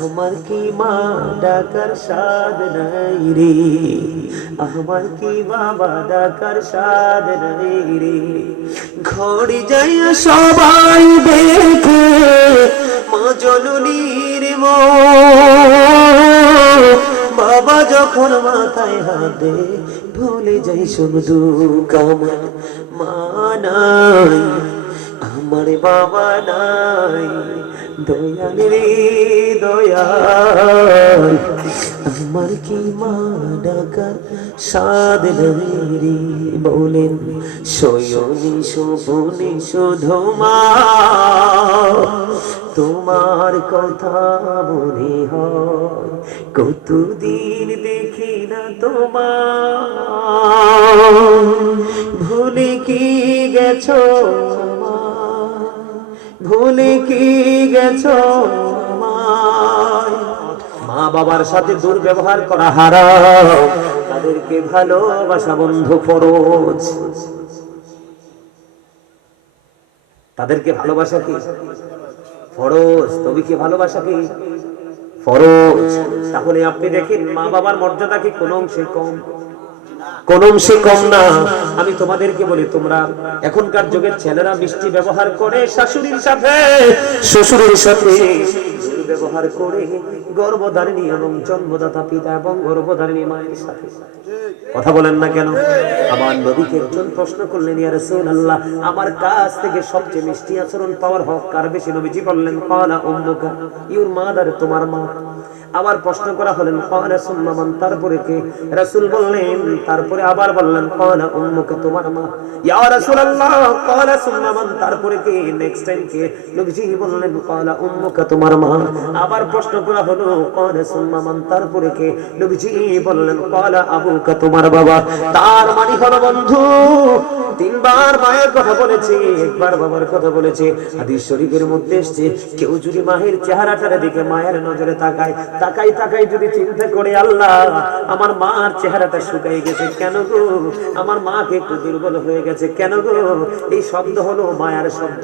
আমার কি মা ডাকার সাদ নাই রে আমার কি বাবা ডাকার সাদ নাই রে ঘড়ি যাই সবাই দেখে মা জননীর মো বাবা যখন মাথায় হাতে ভুলে যাই শুধু দুঃখ মা নাই আমার বাবা নাই দয়াল রে দয়াল, আমার কি মা ডাকার নাই রে বলেন, সয়নি শোভনি শুধু মা। তোমার কথা মনে হয় কতদিন দেখি না তোমার। ভুলে কি গেছো? ভুলে কি গেছো? মা বাবার সাথে দুর্ব্যবহার করা হারাম। তাদেরকে ভালোবাসা বন্ধু ফরজ। তাদেরকে ভালোবাসা কি? ফরজ। তবিকে ভালোবাসা কি? ফরজ। তাহলে আপনি দেখেন মা বাবার মর্যাদা কি কোন অংশে কম? আমি তোমাদেরকে বলি, তোমরা এখনকার যুগের ছেলেরা মিষ্টি ব্যবহার করে শাশুড়ির সাথে, শ্বশুরের সাথে ব্যবহার করে গর্ভধারিণী এবং জন্মদাতা পিতা এবং গর্ভধারিণী মায়ের সাথে। কথা বলেন না কেন? আমার নবীকে একজন প্রশ্ন করলেন আমার কাছ থেকে সবচেয়ে মিষ্টি আচরণ পাওয়ার হক কার? বেশি নবীজি বললেন কালা উম্মুকা, ইউর মাদার তোমার মা। আবার প্রশ্ন করা হলেন সুম্মা তারপরে কে? রাসূল বললেন, তারপরে আবার বললেন কালা উম্মুকা তোমার মা। ইয়া রাসূলুল্লাহ তারপরে কে? নেক্সট টাইম কে? বললেন কালা উম্মুকা তোমার মা। আবার প্রশ্ন করা হলো তারপরে কে? বললেন কালা আবুকা তোমার বাবা। তার মানে হলো, বন্ধু, তিনবার মায়ের কথা বলেছে, একবার বাবার কথা বলেছে। হাদিস শরীফের মধ্যে এসছে, কেউ যদি মায়ের চেহারাটার দিকে মায়ের নজরে তাকায় তাকাই তাকাই যদি চিন্তা করে, আল্লাহ, আমার মার চেহারাটা শুকাই গেছে কেন গো? আমার মাকে একটু দুর্বল হয়ে গেছে কেন গো? এই শব্দ হলো মায়ার শব্দ।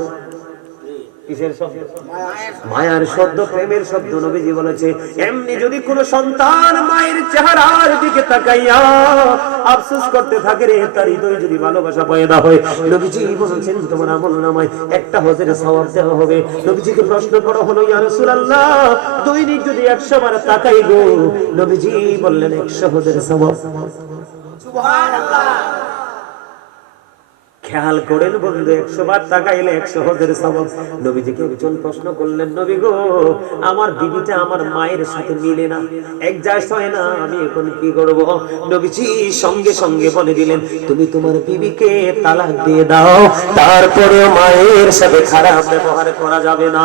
মায়ার শব্দ, প্রেমের শব্দ, নবীজি বলেছে, এমনি যদি কোন সন্তান মায়ের চেহারার দিকে তাকাইয়া আফসোস করতে থাকে রে, তার হৃদয় যদি ভালোবাসা পয়দা হয়, নবীজি বলেছেন, তোমার আমল নামায় একটা হজের সওয়াব দেওয়া হবে। নবীজিকে প্রশ্ন করা হলো, ইয়া রাসূলুল্লাহ, দৈনিক যদি 100 বার তাকাই গো নবীজি বললেন 100 হজের সওয়াব। খেয়াল করেন বন্ধু একশো বার তাকাইলে একশো হজের সবক। নবীজিকে একজন প্রশ্ন করলেন, নবী গো, আমার বিবিটা আমার মায়ের সাথে মিলে না, একজাস্ট হয় না, আমি এখন কি করব? নবীজি সঙ্গে সঙ্গে বলে দিলেন, তুমি তোমার বিবিকে তালাক দিয়ে দাও তারপরে মায়ের সাথে খারাপ ব্যবহার করা যাবে না।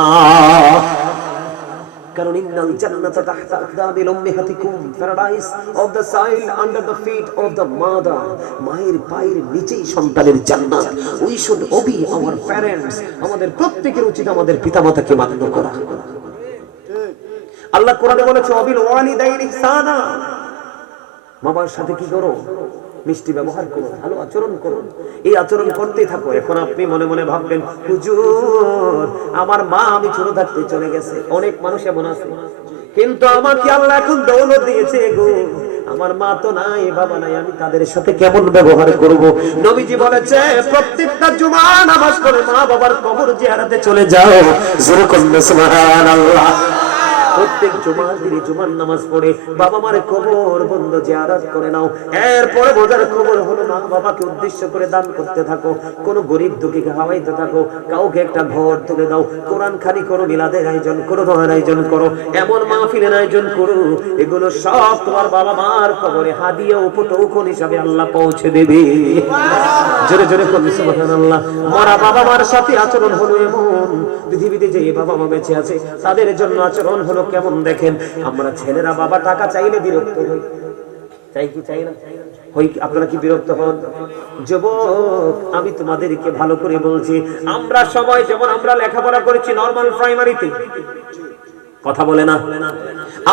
কারণ ইন্নাল জান্নাতা তাহতা আকদামিল উম্মাহাতিকুম paradise of the Sail under the feet of the mother মায়ের পায়ের নিচেই সন্তানের জান্নাত। We should obey our parents আমাদের প্রত্যেকের উচিত আমাদের পিতামাতাকে মান্য করা। আল্লাহ কোরআনে বলেছে, অবিল ওয়ালিদাইন ইহসানা। বাবার সাথে কি করো? মিষ্টি ব্যবহার করো ভালো আচরণ করো এই আচরণ করতেই থাকো। এখন আপনি মনে মনে ভাববেন, হুজুর, আমার মা আমি ছোট থাকতে চলে গেছে। অনেক মানুষ এমন আছে। কিন্তু আমাকে আল্লাহ এখন দৌলত দিয়েছে গো। আমার মা তো নাই, বাবা নাই, আমি তাদের সাথে কেমন ব্যবহার করব? নবীজি বলেছে, প্রত্যেকটা জুমা নামাজ পড়ে মা বাবার কবর জিয়ারাতে চলে যাও। যেরকম সুবহানাল্লাহ। প্রত্যেক জুমার দিনে জুমার নামাজ পড়ে বাবা মার কবর বন্ধ জিয়ারত করে নাও। এরপরে বোঝার খবর হলো মা বাবাকে উদ্দেশ্য করে দান করতে থাকো। কোন গরিব দুঃখীকে হাওয়াইতে থাকো। কাউকে একটা ঘর তুলে দাও। কোরআন খানি করো, মিলাদের আয়োজন করো দোয়ার আয়োজন করো। এমন মাহফিলের আয়োজন করো, এগুলো সব তোমার বাবা মার কবরে হাদিয়া উপটৌকন হিসাবে আল্লাহ পৌঁছে দেবে। জোরে জোরে করবি সুবহানাল্লাহ। মরা বাবা মার সাথে আচরণ হলো এমন। পৃথিবীতে যে বাবা মা বেঁচে আছে, তাদের জন্য আচরণ হলো কেমন দেখেন? আমরা ছেলেরা বাবা টাকা চাইলে বিরক্ত হই। চাই কি, চাই না? আপনারা কি বিরক্ত হন? যুবক, আমি তোমাদেরকে ভালো করে বলছি, আমরা সবাই যেমন আমরা লেখাপড়া করেছি নর্মাল প্রাইমারিতে কথা বলে না।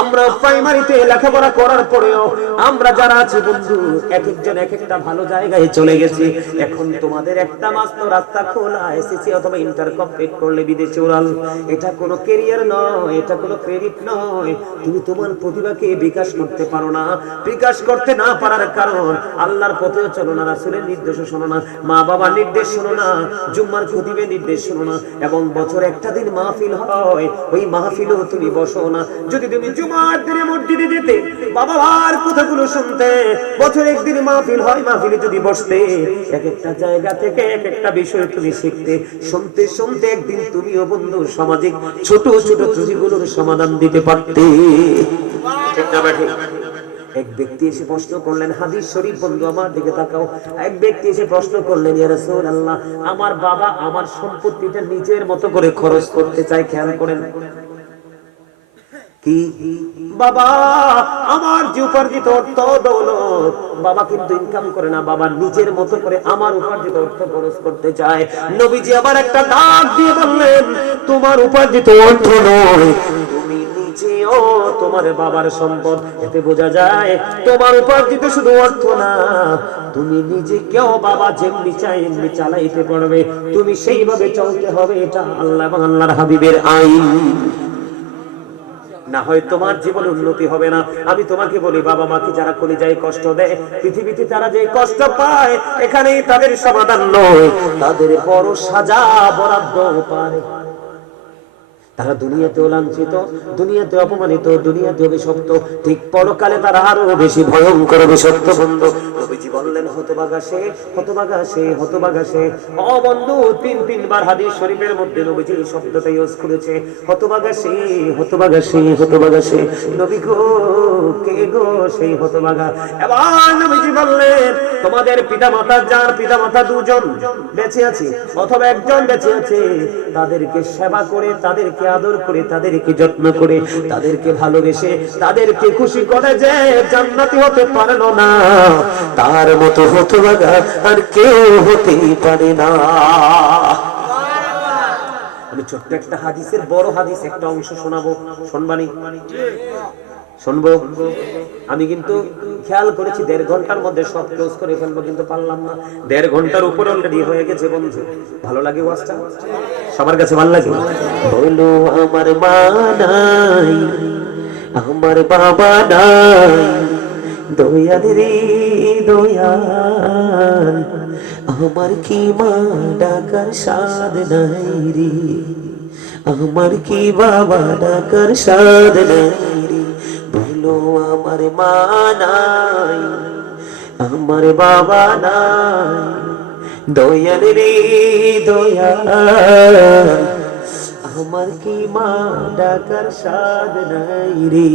আমরা প্রাইমারিতে লেখাপড়া করার পরেও আমরা যারা আছি বন্ধু, এক একজন এক একটা ভালো জায়গায় চলে গেছি। এখন তোমাদের একটা মাত্র রাস্তা খোলা এসএসসি অথবা ইন্টার কমপ্লিট করলে বিদেশে উড়াল। এটা কোনো কেরিয়ার নয়, এটা কোনো ক্রেডিট নয়। তুমি তোমার প্রতিভাকে বিকাশ করতে পারো না। বিকাশ করতে না পারার কারণ আল্লাহর পথেও চলো না, রাসূলের নির্দেশও শোনো না মা বাবার নির্দেশ শোনো না, জুম্মার খতিবের নির্দেশ শোনো না, এবং বছর একটা দিন মাহফিল হয়। ওই মাহফিলও তুমি বসো না। যদি তুমি জুমার দিনে মসজিদে যেতে, বাবা মার কথাগুলো শুনতে বছর একদিন মাহফিল হয়, মাহফিলে যদি বসতে, এক একটা জায়গা থেকে এক একটা বিষয় তুমি শিখতে, শুনতে শুনতে একদিন তুমিও বন্ধু সামাজিক, ছোট ছোট ত্রুটিগুলোর সমাধান দিতে পারতে। এক ব্যক্তি এসে প্রশ্ন করলেন, হাদিস শরীফ, বন্ধু আমার দিকে তাকাও। এক ব্যক্তি এসে প্রশ্ন করলেন রাসূলুল্লাহ, আমার বাবা আমার সম্পত্তিটা নিজের মতো করে খরচ করতে চায়, খেয়াল করেন। বাবা, আমার যে উপার্জিত অর্থ দৌলত, বাবা কিন্তু ইনকাম করে না, বাবা নিজের মতো করে আমার উপার্জিত অর্থ খরচ করতে চায়। নবীজি আবার একটা ডাক দিয়ে বললেন, তোমার উপার্জিত অর্থ নয় তোমার বাবার সম্পদ। এতে বোঝা যায়, তোমার উপার্জিত শুধু অর্থ না, তুমি নিজে কেউ বাবা যেমনি চাই এমনি চালাইতে পারবে। তুমি সেইভাবে চলতে হবে, এটা আল্লাহ আল্লাহর হাবিবের আইন। না হয় তোমার জীবন উন্নতি হবে না। আমি তোমাকে বলি, বাবা মাকে যারা কলি যায় কষ্ট দেয়, পৃথিবীতে তারা যে কষ্ট পায়, এখানেই তাদের সমাধান নয়। তাদের বড় সাজা বরাদ্দ পারে। তারা দুনিয়াতেও লাঞ্ছিত, দুনিয়াতে অপমানিত, দুনিয়াতে অভিশপ্ত। ঠিক পরকালে তারা আরও বেশি ভয়ঙ্কর, অভিশপ্ত বন্ধু। বললেন তিন, তিনবার হাদিস শরীফের মধ্যে নবীজি শব্দটা ইউজ করেছে। নবী গো, কে গো সেই হতবাগা এবার নবীজি বললেন, তোমাদের পিতা মাতা যার পিতা মাতা দুজন বেঁচে আছে, অথবা একজন বেঁচে আছে, তাদেরকে সেবা করে, তাদেরকে আদর করে, তাদেরকে যত্ন করে, তাদেরকে ভালোবেসে, তাদেরকে খুশি করে যে জান্নাতি হতে পারল না। তার মতো হতভাগা আর কেউ হতেই পারে না। আমি ছোট্ট একটা হাদিসের বড় হাদিস, একটা অংশ শোনাবো। শুনবানি? শুনব? আমি কিন্তু খেয়াল করেছি, দেড় ঘণ্টার মধ্যে সব ক্লোজ করে ফেলব, কিন্তু পারলাম না। দেড় ঘণ্টার উপর অলরেডি হয়ে গেছে বন্ধু। ভালো লাগে ওয়াজটা? সবার কাছে ভালো লাগে? বলো, আমার মা নাই, আমার বাবা নাই দয়াল রে দয়াল, আমার কি মা ডাকার স্বাদ নাই রে? আমার কি বাবা ডাকার স্বাদ নাই রে? বলো আমার মা নাই, আমার বাবা নাই। দয়াল রে দয়াল, আমার কি মা ডাকার স্বাদ নাই রে?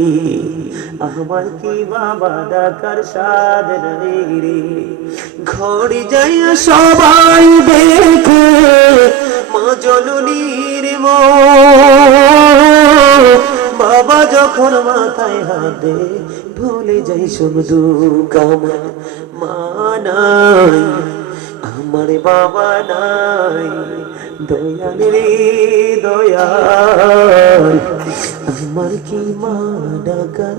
আমার কি বাবা ডাকার স্বাদ নাই রে? ঘরে যাইয়া সবাই দেখে, মা জননীর মো বাবা যখন মাথায় হাতে ভুলে যাই সব দুঃখ আমার মা নাই আমার বাবা নাই। দয়াল রে দয়াল। আমার কি মা ডাকা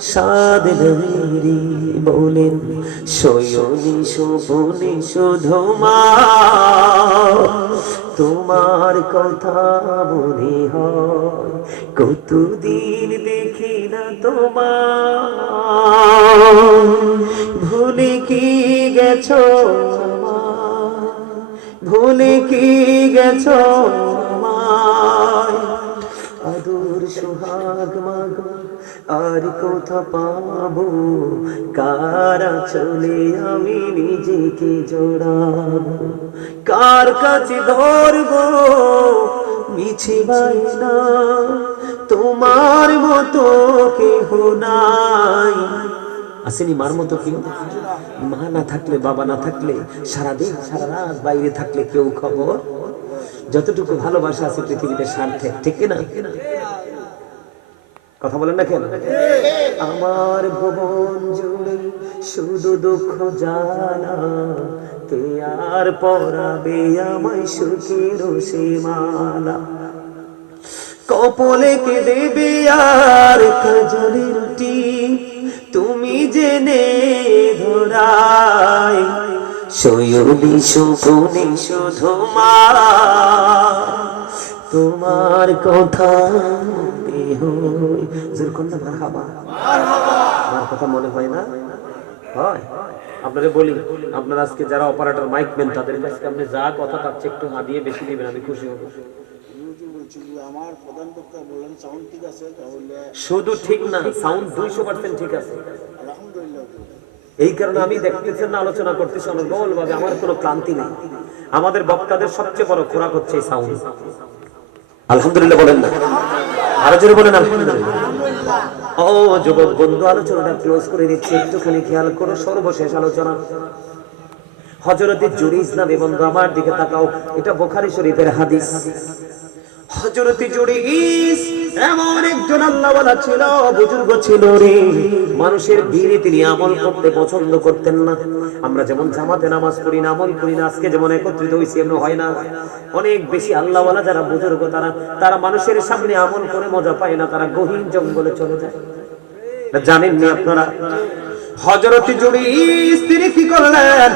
সাদ রে বলেন, সয়নি শোভনে শুধু তোমার কথা মনে হয় কতদিন দেখি না তোমার। ভুলে কি গেছো? ভুলে কি গেছ? আদর সোহাগ মাগ, আর কোথা পাবো? কারা চলে আমি নিজেকে জোড়াবো? কার কাছে ধরবো? মিছে না তোমার মতো কেহ নাই। আসেনি মার মতো কেউ? মা না থাকলে, বাবা না থাকলে, সারাদিন, সারা রাত বাইরে থাকলে কেউ খবর? যতটুকু ভালোবাসা আছে পৃথিবীতে স্বার্থে ঠিক না কথা বলেন না কেন? আমার ভুবন জুড়ে শুধু দুঃখ জ্বালা কে আর পরাবে আমায় সুখের সীমালা কপলে কে দেবে আর খজরে রুটি? তুমি জেনে ধরাই সয়নি সুকুনি শুধু মা। তোমার কথা যেরকম মারহাবা। আমার কথা মনে হয় না? হয়। আপনাদের বলি, আপনারা আজকে যারা অপারেটর মাইক মেন তাদের কাছে আপনি যা কথা তার চেয়ে একটু হাদিয়ে বেশি দিবেন, আমি খুশি হব। শুধু ঠিক না সাউন্ড দুইশো পার্সেন্ট ঠিক আছে। এই কারণে আমি দেখতেছেন না আলোচনা করতেছি অনর্গল ভাবে আমার কোনো ক্লান্তি নেই। আমাদের বক্তাদের সবচেয়ে বড় খোরাক হচ্ছে এই সাউন্ড। আলহামদুলিল্লাহ বলেন না। আরও জোরে বলেন আলহামদুলিল্লাহ। ও যুবক বন্ধু আলোচনাটা ক্লোজ করে দিচ্ছি একটুখানি খেয়াল করো সর্বশেষ আলোচনা। হজরতের জুরি ইসলামী বন্ধু আমার দিকে তাকাও। এটা বোখারি শরীফের হাদিস। হজরতি জুরিস এমন একজন আল্লাহওয়ালা ছিল, বুজুর্গ ছিল রে। মানুষের ভিড়ে তিনি আমল করতে পছন্দ করতেন না। আমরা যেমন জামাতে নামাজ পড়ি না, আমল করি না, আজকে যেমন একত্রিত হইছি, এমন হয় না। অনেক বেশি আল্লাহওয়ালা যারা বুজুর্গ, তারা তারা মানুষের সামনে আমল করে মজা পায় না, তারা গহীন জঙ্গলে চলে যায়। জানেন না আপনারা? হজরত জুড়ি স্ত্রী কি করলেন?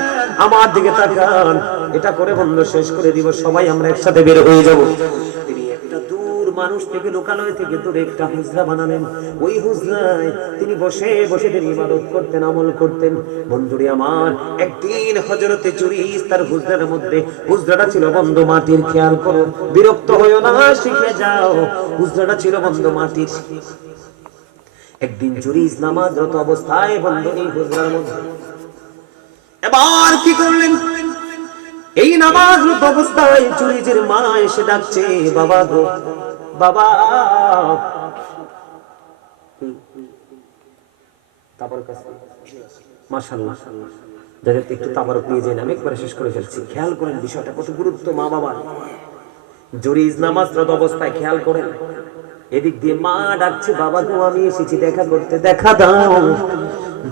আমার দিকে তাকান। এটা করে বন্ধ শেষ করে দিব, সবাই আমরা একসাথে বের হয়ে যাব। মানুষ থেকে লোকালয় থেকে দূরে একটা হুজরা বানালেন। ওই হুজরায় তিনি বসে বসে তিনি ইবাদত করতেন, আমল করতেন। বন্ধুরি আমার, একদিন হজরতে চুরি তার হুজরার মধ্যে, হুজরাটা ছিল বন্ধ মাটির, খেয়াল করো। বিরক্ত হইও না, শিখে যাও। হুজরাটা ছিল বন্ধ মাটির। একদিন জুরিজ নামাজরত অবস্থায় বন্ধনী হুজরার মধ্যে। এবার কি করলেন? এই নামাজরত অবস্থায় জুরিজের মা এসে ডাকছে, বাবা গো বাবা। তারপর মাশাআল্লাহ। যাদের একটু তাবারক নিয়ে যাই আমি একবারে শেষ করে ফেলছি। খেয়াল করেন বিষয়টা কত গুরুত্ব, মা বাবার জুরিজ নামাজরত অবস্থায় খেয়াল করেন। এদিক দিয়ে মা ডাকছে, বাবা গো, আমি এসেছি, দেখা করতে, দেখা দাও।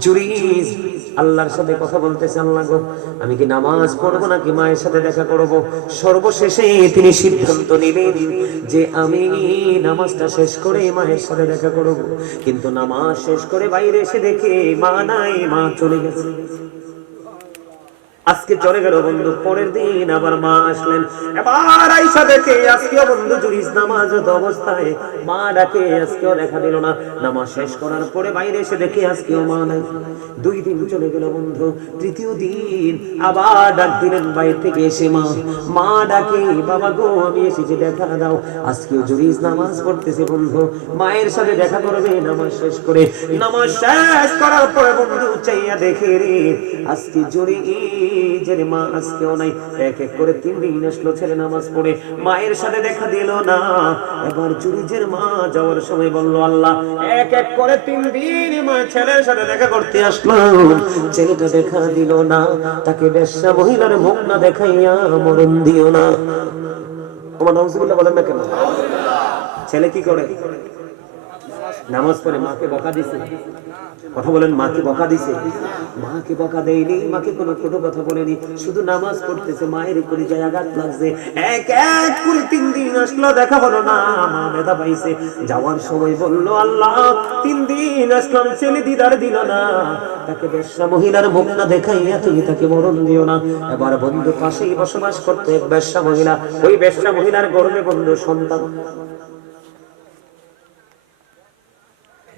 জুরিজ আল্লাহর সাথে কথা বলতেছে, আল্লাহ গো, আমি কি নামাজ পড়ব নাকি মায়ের সাথে দেখা করব? সর্বশেষে তিনি সিদ্ধান্ত নিলেন যে আমি নামাজটা শেষ করে মায়ের সাথে দেখা করব। কিন্তু নামাজ শেষ করে বাইরে এসে দেখে মা নাই, মা চলে গেছে। আজকে চলে গেল বন্ধু, পরের দিন আবার মা আসলেন। এবার আইসা দেখে আজকেও বন্ধু জুরিস নামাজ অবস্থায়। মা ডাকে, আজকেও দেখা দিল না। নামাজ শেষ করার পরে বাইরে এসে দেখে আজকেও মা নাই। দুই দিন চলে গেল বন্ধু, তৃতীয় দিন আবার ডাক দিলেন বাইরে থেকে এসে মা। মা ডাকে, বাবা গো, আমি এসেছি, দেখা দাও। আজকেও জুরিস নামাজ পড়তেছে বন্ধু। মায়ের সাথে দেখা করবে, নামাজ শেষ করে। নামাজ শেষ করার পরে বন্ধু চাইয়া দেখে রে, আজকে জুরি নিজের মা আজকেও নাই। এক এক করে তিন দিন আসলো ছেলে নামাজ পড়ে। মায়ের সাথে দেখা দিল না। এবার জুরিজের মা যাওয়ার সময় বলল আল্লাহ এক এক করে তিন দিন মা ছেলের সাথে দেখা করতে আসলাম। ছেলেটা দেখা দিল না। তাকে বেশ্যা মহিলার মুখ না দেখাইয়া মরণ দিও না। তোমার নজরুল্লাহ বলেন না কেন? ছেলে কি করে? নামাজ পড়ে মাকে বকা দিছে। কথা বলেন, মাকে বকা দিছে। মাকে বকা দেয়নি, মাকে কোনো ছোট কথা বলেনি। শুধু নামাজ পড়তেছে, মায়ের করে যায় আঘাত লাগছে। এক এক করে তিন দিন আসলো, দেখা হলো না, মা মেধা পাইছে। যাওয়ার সময় বলল, আল্লাহ, তিন দিন আসলাম, ছেলে দিদার দিল না। তাকে বেশ্যা মহিলার মুখ না দেখাইয়া তুমি তাকে মরণ দিও না। এবার বন্ধু পাশেই বসবাস করতে এক বেশ্যা মহিলা। ওই বেশ্যা মহিলার গর্বে বন্ধু সন্তান।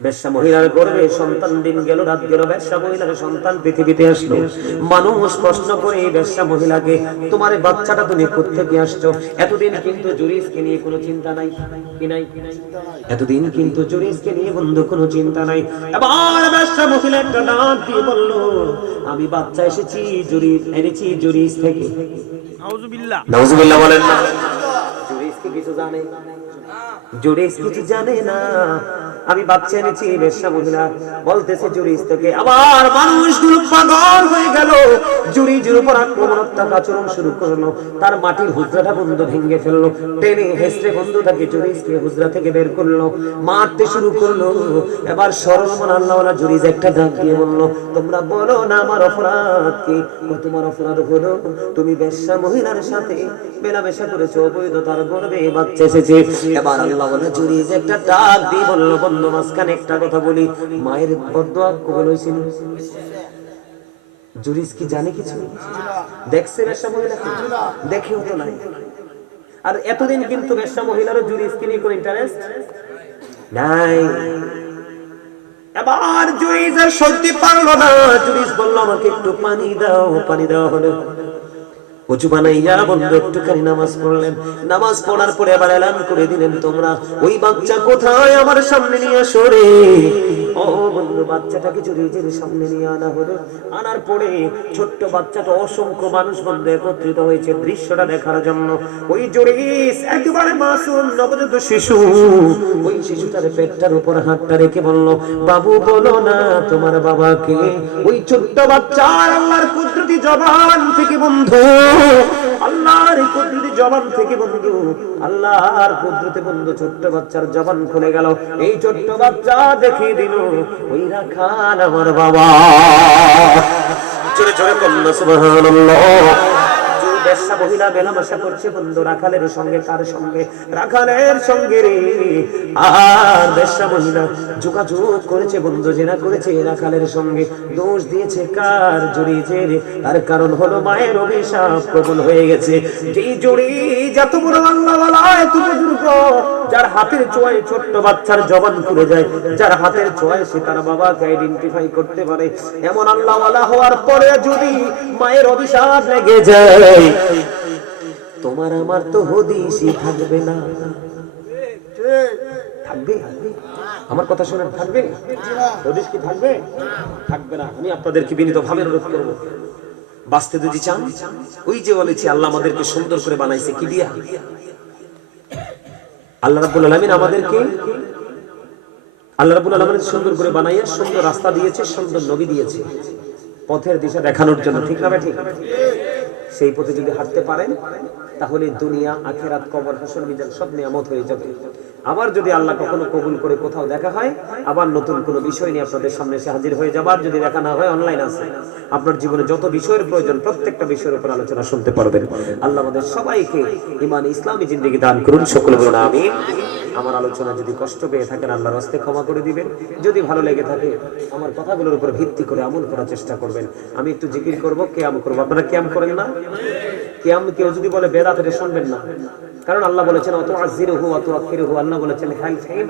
বেশ্যা মহিলার গর্ভে সন্তান দিন গেল রাত গেল বেশ্যা মহিলার সন্তান পৃথিবীতে আসলো। মানুষ প্রশ্ন করে এই বেশ্যা মহিলাকে তোমার বাচ্চাটা তুমি কোথেকে আসছো? এতদিন কিন্তু জুরিসকে নিয়ে কোনো চিন্তা নাই কি নাই? এতদিন কিন্তু জুরিসকে নিয়ে বন্ধু কোনো চিন্তা নাই। এবার বেশ্যা মহিলা একটা ডাক দিয়ে বলল আমি বাচ্চা এসেছি জুরিস এনেছি জুরিস থেকে। আউজুবিল্লাহ নাউজুবিল্লাহ বলেন না। জুরিস কি কিছু জানে? জানে না। আমি বাচ্চা এনেছি মহিলা বলতেছে আবার পাগল হয়ে গেল। উপর আক্রমণাত্মক আচরণ শুরু করল। তার মাটির হুজরাটা ভেঙে ফেলল। টেনে হুজরা থেকে বের করল। মারতে শুরু করল। এবার সরল মন আল্লাহওয়ালা জুরিস একটা ডাক দিয়ে বলল, তোমরা বলো না আমার অপরাধ কি? তোমার অপরাধ হলো। তুমি বেশ্যা মহিলার সাথে মেলামেশা করেছ। অবৈধ তার গর্বে বাচ্চা এসেছে। এবার মায়ের বদয়া কবল হয়েছিল। জুরিস কি জানে কিছু? দেখছে বেশ্যা মহিলাকে দেখেও তো নাই। আর এতদিন কিন্তু বেশ্যা মহিলারও জুরিস কি নিয়ে কোনো ইন্টারেস্ট নাই। এবার জুরিস সত্যি পারল না। জুরিস বলল, আমাকে একটু পানি দাও, পানি দেওয়া হলো। উঁচু বানাইয়া বন্ধু একটুখানি নামাজ পড়লেন। নামাজ পড়ার পরে আবার এলান করে দিলেন তোমরা, ওই বাচ্চা কোথায় আমার সামনে নিয়ে দৃশ্যটা দেখার জন্য। ওই একেবারে নবজাত শিশু। ওই শিশুটার পেটটার উপর হাতটা রেখে বলল, বাবু বলো না তোমার বাবাকে। ওই ছোট্ট বাচ্চার আল্লাহর কুদরতি জবান থেকে বন্ধু, আল্লাহর কুদরতি জবান থেকে বন্ধু, আল্লাহর কুদরতি বন্ধু, ছোট্ট বাচ্চার জবান খুলে গেল। এই ছোট্ট বাচ্চা দেখিয়ে দিল, ওই রাখাল আমার বাবা। জোরে জোরে কন্যা সুবহানাল্লাহ। ব্যবসা মহিলা করছে বন্ধু রাখালের সঙ্গে, কার সঙ্গে? রাখালের সঙ্গে রে। আর বেশা মহিলা যোগাযোগ করেছে বন্ধু জেনা করেছে রাখালের সঙ্গে। দোষ দিয়েছে কার জড়িয়েছে রে? তার কারণ হলো মায়ের অভিশাপ প্রবল হয়ে গেছে। যেই জড়ি যত বড় আল্লাহ এত বুজুর্গ যার হাতের ছোঁয়ায় ছোট্ট বাচ্চার জবান খুলে যায়, যার হাতের ছোঁয়ায় সে তার বাবাকে আইডেন্টিফাই করতে পারে। এমন আল্লাহওয়ালা হওয়ার পরে যদি মায়ের অভিশাপ লেগে যায়, তোমার আমার তো হদিসই থাকবে না। থাকবে? আমার কথা শুনে থাকবে? হদিস কি থাকবে? থাকবে না। আমি আপনাদেরকে বিনীত ভাবে অনুরোধ করব। বাঁচতে যদি চান, ওই যে বলেছি, আল্লাহ আমাদেরকে সুন্দর করে বানাইছে। কি দিয়া? আল্লাহ রাবুল আলমিন আমাদেরকে আল্লাহ রাবুল আলমিন সুন্দর করে বানাইয়া, সুন্দর রাস্তা দিয়েছে, সুন্দর নবী দিয়েছে। পথের দিশা দেখানোর জন্য, ঠিক না ঠিক? সেই পথে যদি হাঁটতে পারেন, তাহলে দুনিয়া, আখেরাত, কবর, হাসর, মিজান সব নিয়ামত হয়ে যাবে। আবার যদি আল্লাহ কখনো কবুল করে কোথাও দেখা হয়, আবার নতুন কোনো বিষয় নিয়ে আপনাদের সামনে এসে হাজির হয়ে যাবার যদি দেখা না হয় অনলাইন আছে। আপনার জীবনে যত বিষয়ের প্রয়োজন, প্রত্যেকটা বিষয়ের উপর আলোচনা শুনতে পারবেন। আল্লাহ আমাদের সবাইকে ইমান ইসলামী জিন্দগি দান করুন, সকল আমি আমার আলোচনা যদি কষ্ট পেয়ে থাকেন, আল্লাহর হস্তে ক্ষমা করে দিবেন। যদি ভালো লেগে থাকে, আমার কথাগুলোর উপর ভিত্তি করে আমল করার চেষ্টা করবেন। আমি একটু জিকির করব, কেয়াম করব। আপনারা কেয়াম করেন না? কেয়াম কেউ যদি বলে, বেদাত এটা শুনবেন না। কারণ আল্লাহ বলেছেন অত আজির হু অত আখির হু আল্লাহ বলেছেন হেল্প হিম